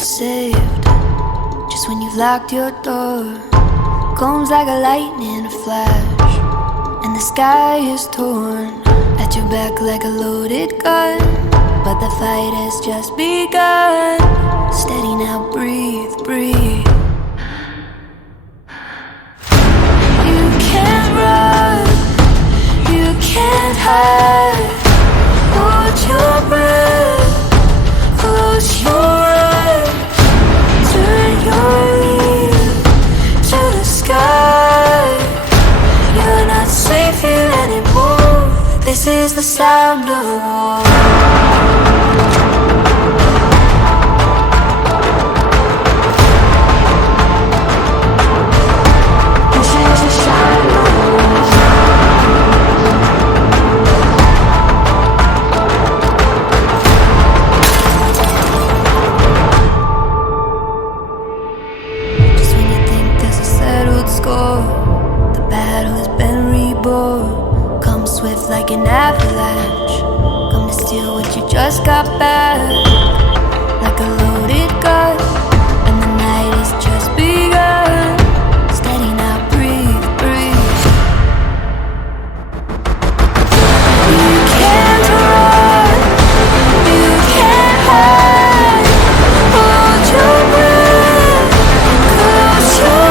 saved. Just when you've locked your door, comes like a lightning flash, and the sky is torn at your back like a loaded gun. But the fight has just begun. Steady now, breathe, breathe. You can't run, you can't hide. Hold your breath, close your eyes. Turn your ear to the sky. You're not safe here anymore. This is the sound of war. The battle has been reborn. Come swift like an avalanche. Come to steal what you just got back. Like a loaded gun, and the night has just begun. Steady now, breathe, breathe. You can't run, you can't hide. Hold your breath, close your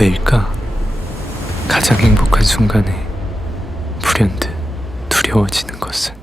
왜일까? 가장 행복한 순간에 불현듯 두려워지는 것은